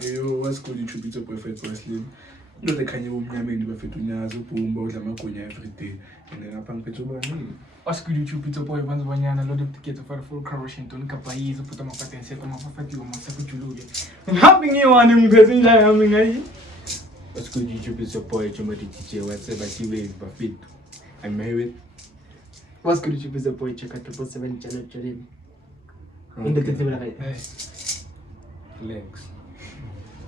Yo, what's good YouTube? It's your boyfriend Slim. You know the Kanye Womnyameni bafethu unyazo ubhumba udla amagonya every day. And then apha ngiphethe ubani? What's good YouTube? It's your boy Vanzo Banyana. Load up tickets for the full corrosion. Don't kapayizo put my patent set on my fafati or my sakujuluge. I'm having you on him getting like having. What's good YouTube? It's your boy Jomati DJ. What's up? I see wave Buffett. I'm married. What's good YouTube? It's your boy Check out 7 channel. In the continue right. Flex.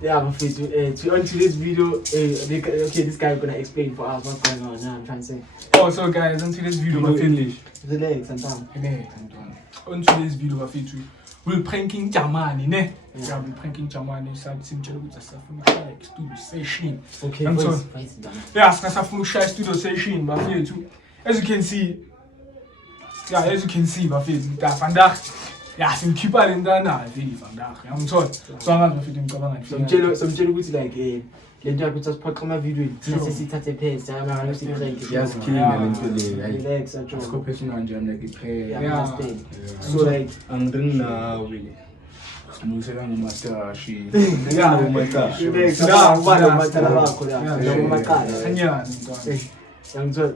Yeah, on today's video, okay, this guy gonna explain for us what's going on. Yeah, I'm trying to say. Oh, so guys, on today's video, The legs and down. On today's video, we're pranking Jamani, ne? Yeah, we're pranking Jamani. So I'm simply with a studio session. Okay, I'm voice done. Yeah, it's a full shy studio session, but here too. As you can see, but vandaag. Ja, zijn keeper in daarna, weet je vandaag. Ja, I'm sorry. Zo gaan we film komen. Some jello with like Lenja put us podcast video. Necessity pace. I'm gonna see like Yes, killing them into the legs and Let's go personal and jam like a prayer. yeah. So like I'm doing now really. Musela ngumatashi. Ja, legs.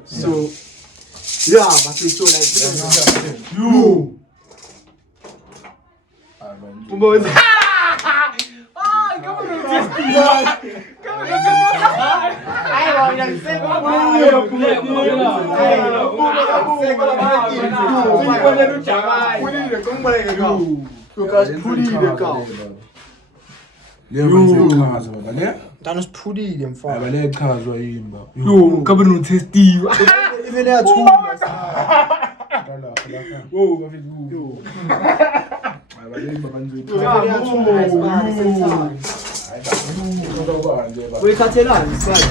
So yeah, but we so like You. Dan is putty dem far. Abalechazwa yini ba? Yo, kabe no testi. Even there two. Whoa, bafethu. Abaleki babantu. We kathelani sasa.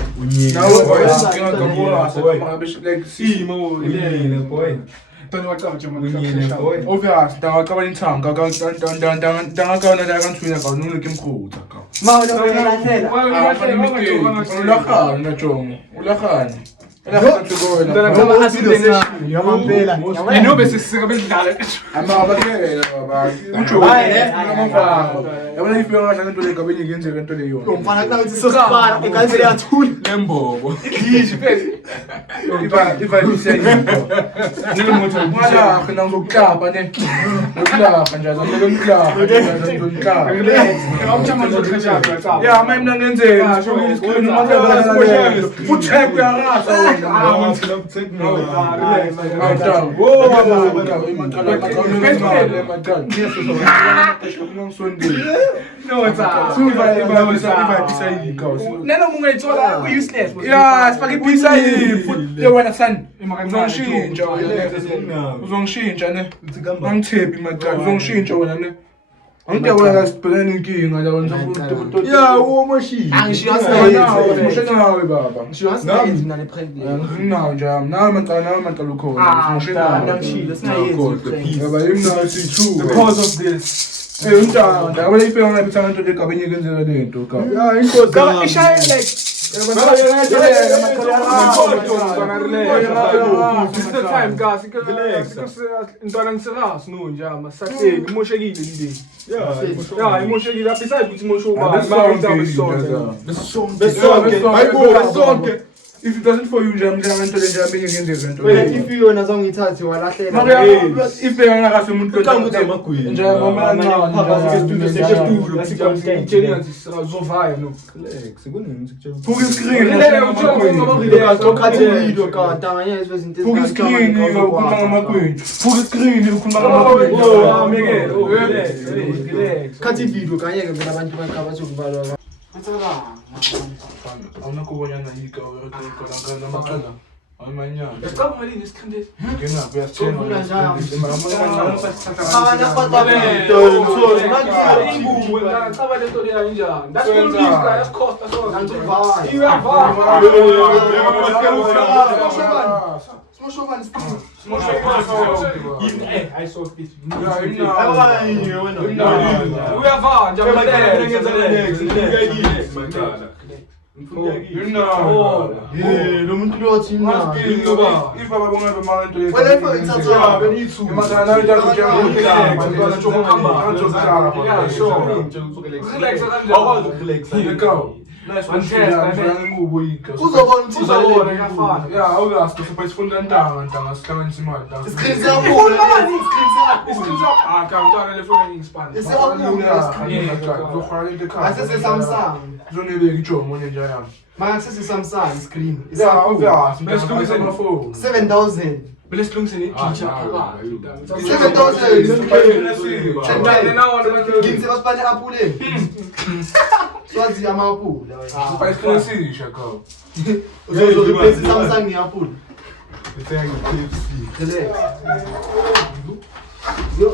Nawo boys, ngiyagqoka so like see mo boy. Tony wakaba chama boy. Obvious, dangakaba inthanga dangakaba nakanthwina ka nule kimkhutha ka. Mawona uyalathela. Ulahani najongo. Ulahani. Inobe sisika bezidlala. Amabakela baba. Ujo. Yabona ifika kahle into le gabenye ngenzeka into le yona. Umfana kuba uthi sosifana ekanzele yathula. Lembobo. Yishi phezulu. Iba iseyinto. Ngimuntu ngala khona ngokuklapa ne. Ngokuklapa nje azamele ngokuklapa. Awuchama nje Ya mina ngenzeka. Shokile isikhulu manje futhi kuyarasa. Ante wena sibhekene inkinga la wenza ukuthi Yeah, womashi. nawe baba Ngisho prank nginawo nje nami ngicala ukhona yaba yimna si2 Because of this. Untanga yabona ifika ngaphetha abantu legabenye kwenzela lento ka Yeah, inkosi. Kaba ishaya like This is the time, guys. Because in Seras, no, Jama, Saturday, Moshegi, yeah, Moshegi, besides which Mosho, if it doesn't for you, Jam, if you want a song it's hard to if they are not someone I'm not going to go Amanya. Stop my this can this. Genau, wer ist denn? You know. Yeah, lo muntu lo wathi Must be, if I don't have a man to Well, if it's a job, I need to. You must have another job. Uzobona Yeah, I will ask if it's fundamental and I'm scaring some more. Screen zakho, Asese Samsung. Max is Samsung screen. Yeah, obvious. Let's do it on my phone. 7,000. Belesibungiseni i-teacher phakathi. 7,000. Ngimse basibane apule. Swazi ama-apula. Spice classy, Shako. Uzoreplace Samsung nge-apula. Relax. Yo,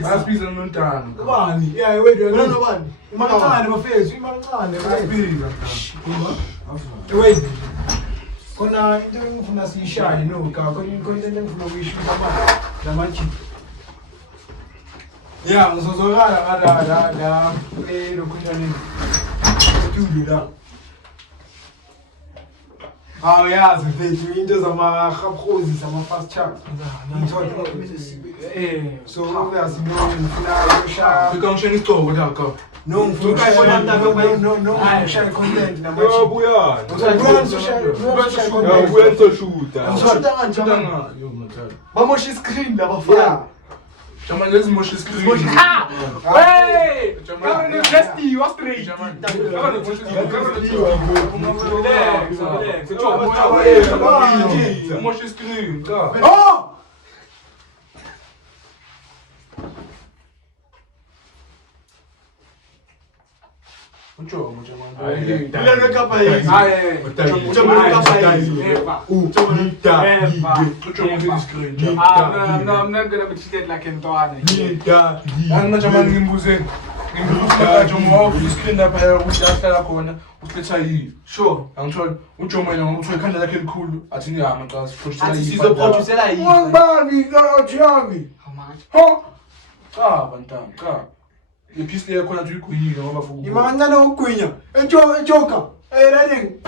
That's piece of Montana. Yeah, wait, no, one. Wait. Kuna into engifuna siyishaye no ka konke into engifuna ukuyishuka manje yeah ngizozokala la lokhunjani studio la yazi mfethu into zama-gaphozi zama-fast chat so obviously ngifuna ukushaya Ngishaya isicoko lakho. no ngifuna ukushaya content namanje bamosha iscreen labafana. Jaman, let's mosh this screen. Hey! Come on, let's see what's straight. Mosh this screen. Oh! I'm not gonna be treated like a dog. I'm not Jaman ngimbuze. Ngimbuze Jomo off the screen lapha ukuthi ahlala khona uletha yi. Sure. Angithola uJomo yena ngokuthi ikhanda lakhe elikhulu athi ngiyama xa siproduce yi. Sizoproducela yi. Ngibani ngathi yami. How much? Ho. Cha bantwana, cha. Iphisi yakho nathi uyigwinyile ngoba futhi. Imakancane ukugwinya. Ejoka. Riding.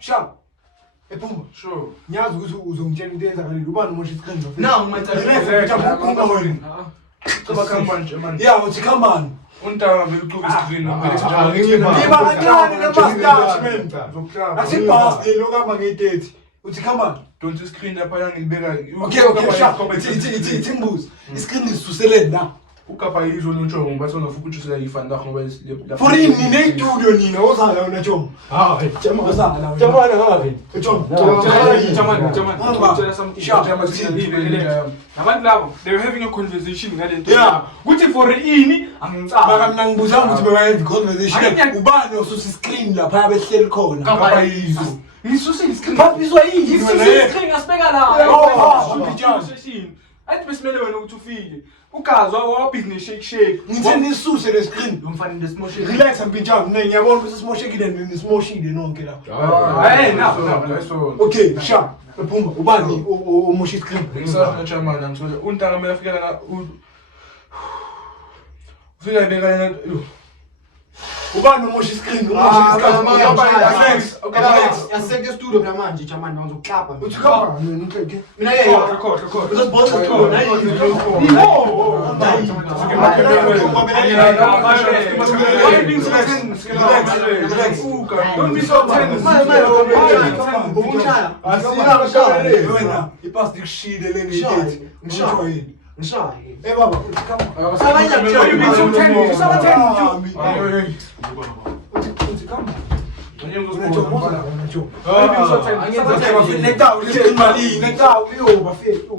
Sharp. Epumba. Sure. Nyazi ukuthi uzongitshela into eyenzakalile ubani umosha isicreen of. Now my Yeah, uthi come on. Untanga vele uqhuba iscreen. Asibhasi lokamba nge-30. Uthi come on. Don't screen lapha yangibeka. Okay, sharp. Ithi ngibuze. Iscreen isuseleni la. Ukapa yizo noNtshongo bathi ongafuna ukuthusela ifani lakho ngoba lapha. For nini studio nina ozala wena Jomo. Hayi, Jamana ngabe. Jomo. Nabantu labo they were having a conversation ngalento. Yeah. Kuthi for ini angicaba. Baka mina ngibuza ukuthi beba conversation. Ubani osusa iscreen lapha behleli khona. Kapa yizo. Ngisusa iscreen. Babizwa yini? Ngisusa iscreen ngasibeka la. Athi besimele wena ukuthi ufike. Ukazwa wa business shake. Ngitheni isuse le screen. Umfanele nesimoshile. Relax mpintsha mina ngiyabona ukuthi simoshekile nisimoshile nonke la. Hey, no. Okay, sharp. Ephuma ubani umusha iscreen. Ngisafuna German ngithola untanga mina afika la ufika ibeka ubani umusha iscreen Yaseke studio phela manje jamani ngizokuklapa mina. uthi khamba ngiqeke Mina record uzobona khona don't be so tense. Umshaya. Wena ipasi dikushile le ngeyithi. Ngisho yini? Ngishaye. baba, come on. Abanye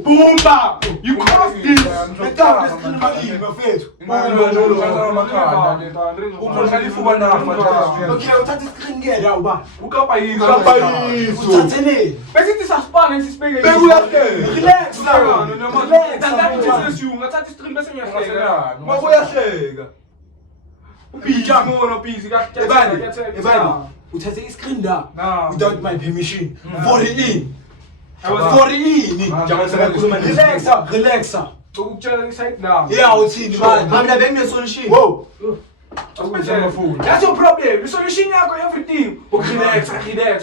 Boomba! You caused this! Okay, uthatha iskrini ngeke uba. Bese ithi sasipana isibheke. Relax now. Ngathatha istrip bese ngiyahleka. Makuyahleka. Busy Ebani, uthathe iskrini la without my permission. For the in. Relax. ukutshela iside now. Yeah, uthini manje? Mina benginesolution. Whoa. That's your problem. Isolution yakho everything. Relax,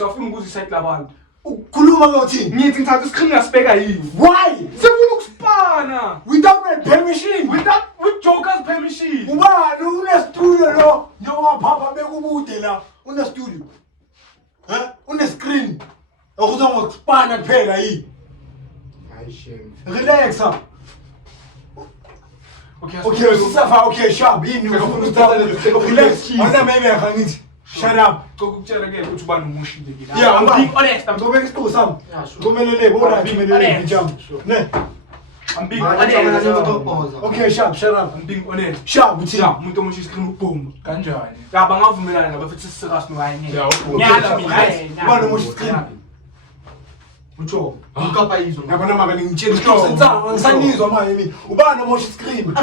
awufuna ukuza iside labantu. Ukhuluma ngothini? Ngithi ngithatha iskrini ngasibeka yini? Why? Sefuna ukusipana. Without my permission. With Joker's permission. Ubani une studio lo? Njengoba papa bekubude la. Une studio. Une screen. Okuzo ngokuspana kuphela yini? Hayi shame. Relax. Okay, Safa, okay, sharp. Yini ufuna ukuthatha? Relax. Asa maybe ngithi. Shut up. ukutshela ke ukuthi ubani umushile kini. Yeah, I'm being honest. ngizobeka isiqu sami. Ngomelele, alright, ngomelele ngijam. Ne? I'm being honest. Okay, sharp, shut up. I'm being honest. Sharp uthini? Yeah, umuntu omusha iskrini ubhoma. Kanjani? Ya bangavumelana nabo futhi sisirasi noyanye. Yeah, Nyala mina. Ubani omusha iskrini? Utsho. Yabona maka ngitshela isiqu sensanga, ngisanizwa manje mina. Ubani omusha iskrini?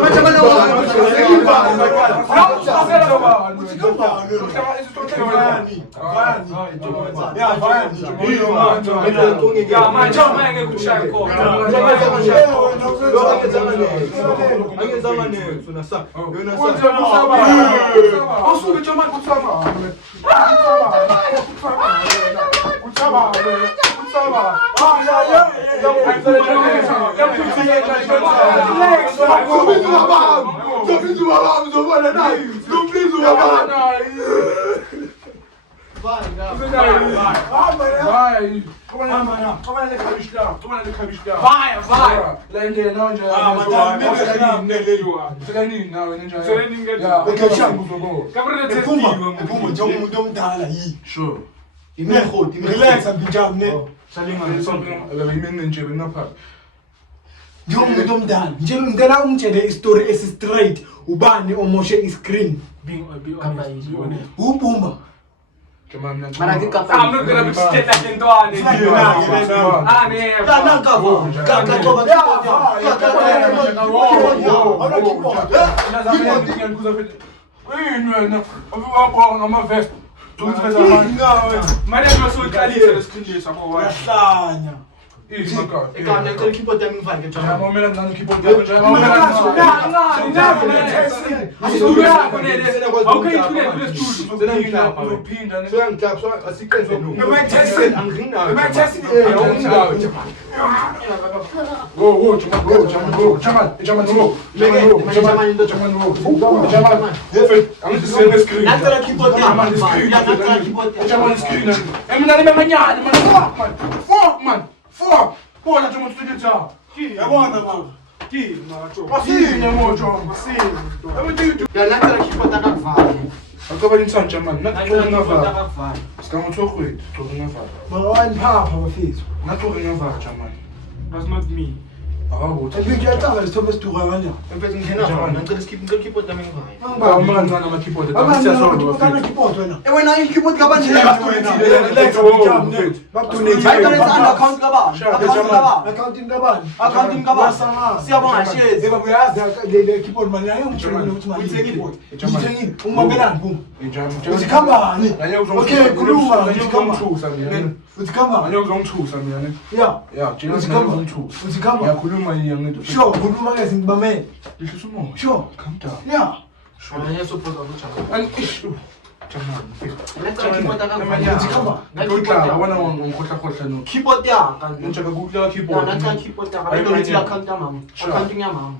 Relax, ngijam ne. Njengomuntu omdala, ngicela ungitshele istory esi-straight. Ubani omoshe iscreen? Ubumba. I'm not gonna be scared like Ntwane. That's not me. Sure, khuluma ke singibamele. Sure, calm down. Yeah. Keyboard yakhe. Nathi keyboard yakhe. Ayithi account yamama. Account yamama.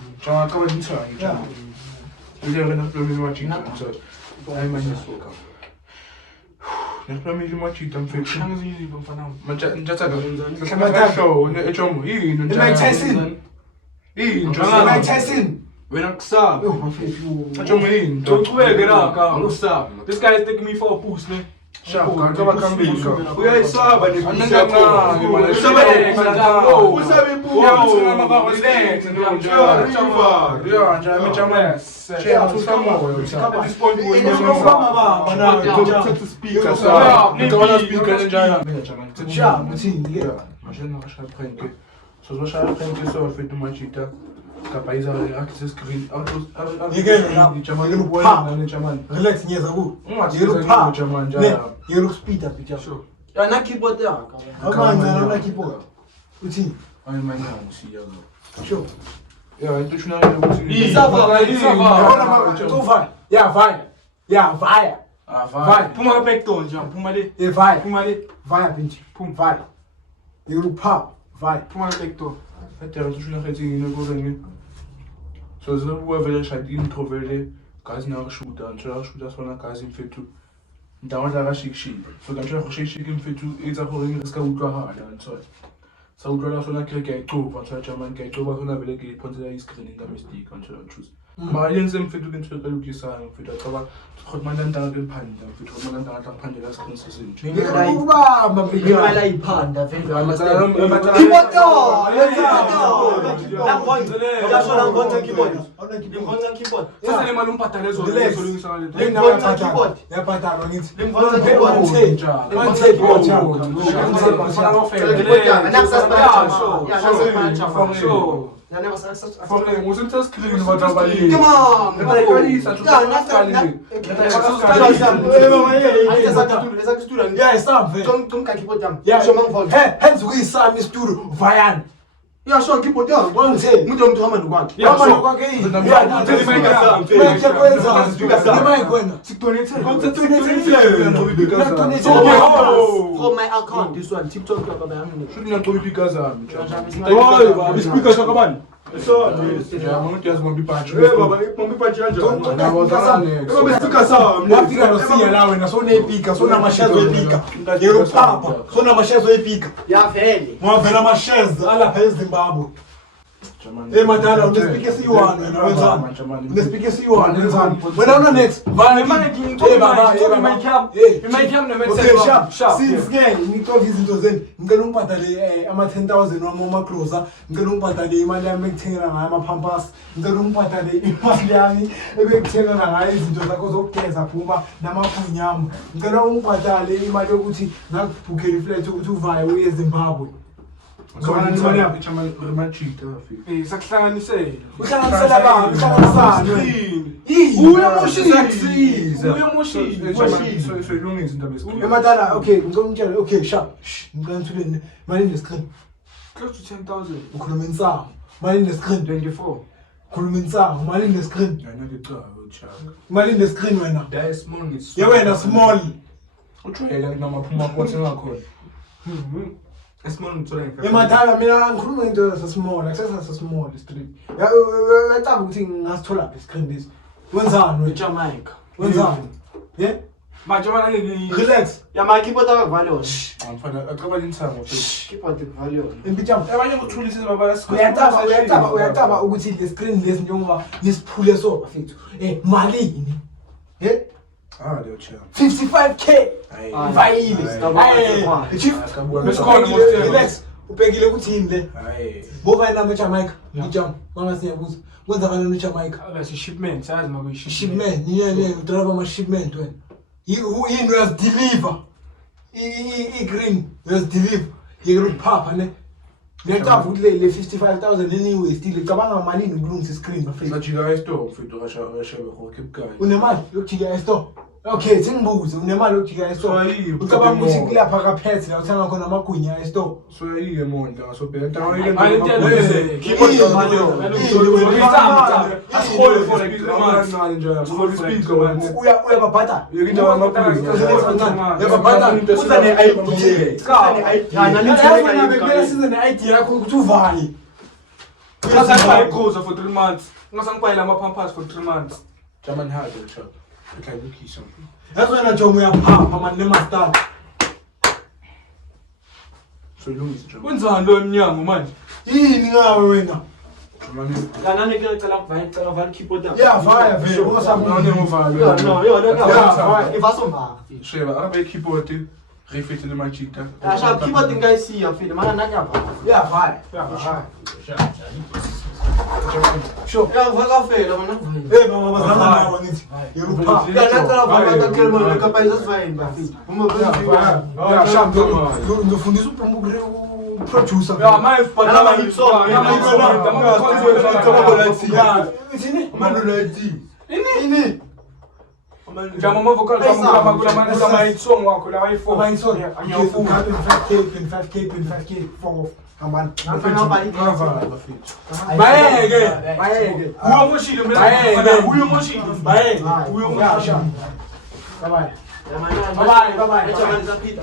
Mike Tyson. Mike Tyson. Wena kusaba. Yo, mfethu. Atsho yini? Uchubeke la ka. Kusaba. This guy is taking me for a boost, man. Sharp, kanti abakhambisa. Uyayisaba le Anenga nqangi manje. Usaba le Oh. Usaba impuku. Uyathina amababa relax njalo. Yeah, njalo mjamani. Share uthusa moyo. This point we Uthatha speaker Ngicela sa. speaker njalo. Mina jamani. Sharp, uthini ke? Mashana ngashaya prank. Sozoshaya prank so fethu machita. Kapa izale access screen. Jamani ubona jamani. Relax nyeza ku. Ungathi jamani njalo. Yero speed up pitha. Sure. Yana keyboard yakho. Akanga na keyboard. Uthini? Ay manje ngisiya. Sure. Yeah, into shuna ukuthi. Tufan. Yeah, fine. Yeah, fire. Ah, Vai. Puma ka backdoor njalo. Puma le. Yeah, fire. Puma le. Fire pinch. Pum fire. Yero pop. Fire. Puma ka backdoor. Hatta into shuna khethi ngine so whoever shot intro vele guys na shoota ntsha shoota sona guys mfethu ndawona ka shikshi so ka ntsha shikshi mfethu etsa gore re ska utlwa hala ntso sa utlwa la sona ke ke icoba tsa German ke icoba sona vele ke iphontsela iscreen nga mistake ntsha choose ma yenze mfethu ke ntsha ka lokisa mfethu aqaba khotmanda ntanga ke phanda mfethu khotmanda ntanga ka phanda la screen sesinje Ngikubamba Imali ayiphanda vele. Sasa le mali umpatale zona Relax. zolungisa le. Ngiyaphatha ngithi. Usenza screen batho abali. Come on. Yeah, stop. Hands kuyisami istudio vayani. Yeah, sure, keyboard yakho. Wangithe. Umuntu omuntu hamba nokwakhe. Yamanje kwakhe yini? From my account, this one, TikTok yakho bayami. Should not be because I'm. Speaker sa kabani. So, Umuntu yazima bipatch. baba, mombi patch kanjani? Speaker sa. Wafika nosiya la wena sonepika sonamashezo epika. Yero papa sonamashezo epika. Yeah, vele. Mwavela amashezo alapha eZimbabwe. Madala unespeak esiyi-1 wena wenzani? Unespeak esiyi-1 wenzani? Wena una next. Vale, manje Since-ke ngicova izinto zenu ngicela ungibhadale ama-10,000 wami oma-grocer, ngicela ungibhadale imali yami ekuthengela ngayo ama-pampers, ngicela ungibhadale imali yami ebekuthengela ngayo izinto zakho zokugeza phuma namaphunyama, ngicela ungibhadale imali yokuthi ngakubhukhela iflight ukuthi uvaye uye eZimbabwe. sakuhlanganisela. Uhlanganisela bani? Madala, okay, ngicela ungitshele, okay, sharp. Ngicela ngithuleni malini nescreen? Close to 10,000. Ukhuluma insango. Malini nescreen? 24. Ukhuluma insango. Malini nescreen? Malini nescreen wena? Ye wena small. Ujwayele namaphuma konke ngakhona. Small ngithola Madala mina ngikhuluma into yasesmall, access small street. Uyacaba ukuthi ngasithola phi iscreen lesi? Wenzani wena? Jamaica. Wenzani? Yeah? manje wena ngeke Relax. Yeah, my keyboard yakho vale yona. Mfana aqabana intsango futhi. Keyboard vale yona. Impijama. Abanye ukuthulisa baba Uyacaba ukuthi le screen lesi njengoba lisiphule so bafethu. Malini? Leyo chair. 55k. Vayile. Chief. Relax. Ubhekile ukuthi yini le? Bova ina eJamaica. Ngijama. Mangasiya kuthi. Kwenza kanjani eJamaica? akasi shipment sazi makuyi Shipment. Yeah, driver ama shipment wena. Yini uyazideliver. I-green uyazideliver. Yekuphapha ne. Ngiyacaba ukuthi le 55,000 anyway still cabanga malini ukulungisa iscreen bafethu. Sajika e-store mfethu kashebe khona keep guy. Unemali yokujika e-store? Okay, singibuze unemali yokujika e-store. Ucabanga ukuthi kulapha kaPet la uthenga khona amagwinya e-store. So yayike mondla ngasobheka ntawo Manje into keyboard vale yona asikhole for like 3 months for speaker Uyababhadala. yokinto wamaphuzu Uyababhadala. Uza ne-ID. Kumele size ne-ID yakho ukuthi uvale. ungasangibuy igrocer for 3 months ungasangibuy ama-pampers for 3 months German hard chap ekhayibukisha Yazi wena Jomo uyaphapha manje nemastad. so ilungise German kwenzani lo emnyango manje Yini ngawe wena? Kanani ke cala val keyboard. Yeah, fire vele ungasamnani Nginovalo. No, yo no Yeah, ka. Ivaso ma. Sheba, arabe keyboard refitele machita. Asha keyboard ngai si ya file mana nanya ba. Yeah, fire. Sure. Ya vaka fela mana. Eh mama bazama nawo ngithi. Yepha. Ya na cala vaka ta kelmo ka paisa fine ba file. Uma Yeah, sham ndofundisa producer. Yeah, my Ana ma hip song. Ini. Jama vocal kama kula my song wako la i4. Ama insoni. Anyafuka. 25k for aman. Nafanya ba ini. Bayeke. Huyo moshilo mbele. Huyo moshilo. Bayeke. Huyo moshilo. Bye Bye bye. Echa maliza pita.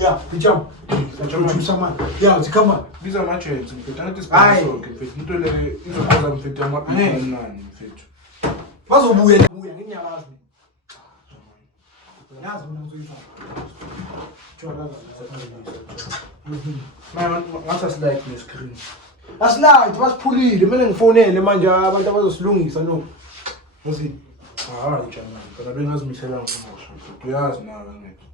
yeah, picham. Producer man. Yeah, come on. Biza machete, mfetana tisipaniso, mfethu. Into le izokwaza mfethu amaphi amnani mfethu. Bazobuya nginyakazi. Yazi mina ngizoyifaka. Man, ngathi like ne screen. Asilathi basiphulile mina ngifonele manje abantu abazosilungisa no. Musi. Hayi jama, kodwa bengazimisela ngomosha. Uyazi nawe ngeke.